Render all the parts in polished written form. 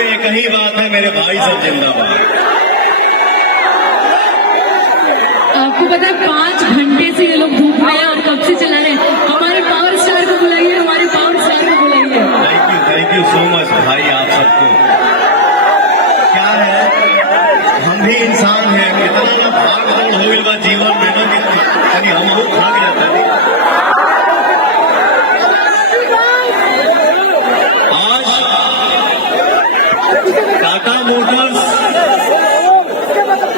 में एक ही बात है, मेरे भाई सब जिंदाबाद। आपको पता है 5 घंटे से ये लोग धूप में हैं और कब से चला रहे हैं। हमारे पावर स्टार को बुलाइए, हमारे पावर स्टार को बुलाइए। थैंक यू सो मच भाई आप सबको। क्या है, हम भी इंसान हैं, कितना ना भाग दौड़ हो गई बा जीवन में ना कि हम लोग भाग जाते हैं। आज टाटा मोटर्स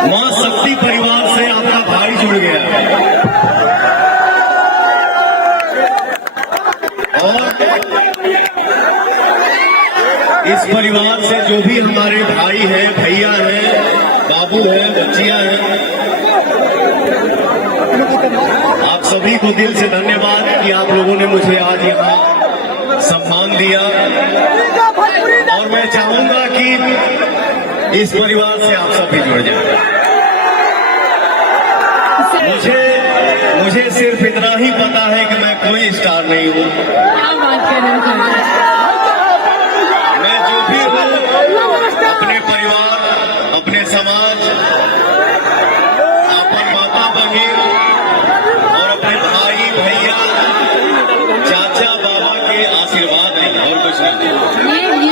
मां शक्ति परिवार से आपका भाई जुड़ गया है और इस परिवार से जो भी हमारे भाई हैं, भैया हैं, बाबू हैं, बच्चियां हैं, आप सभी को दिल से धन्यवाद कि आप लोगों ने मुझे आज यहाँ सम्मान दिया। और मैं चाहूंगा कि इस परिवार से आप सभी जुड़ जाए। मुझे सिर्फ इतना ही पता है कि मैं कोई स्टार नहीं हूँ। क्या बात कर रहे हैं? मैं जो भी हूँ अपने परिवार, अपने समाज, अपने माता बहन और अपने भाई भैया, चाचा बाबा के आशीर्वाद है और कुछ नहीं। ये